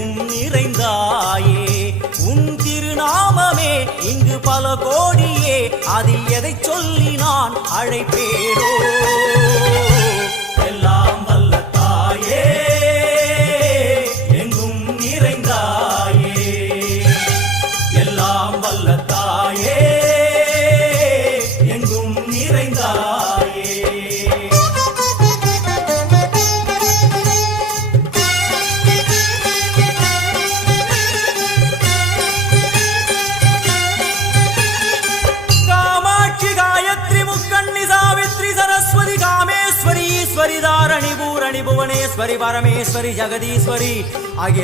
எங்கும் நிறைந்தாயே. உன் திருநாமமே இங்கு பல கோடியே, அதில் எதை சொல்லி நான் அழைப்பேனோ. எல்லாம் வல்ல தாயே, எங்கும் நிறைந்தாயே. எல்லாம் வல்ல தாயே, எங்கும் நிறைந்தாயே. தாரணி பூரணி புவனேஸ்வரி பரமேஸ்வரி ஜெகதீஸ்வரி ஆகிய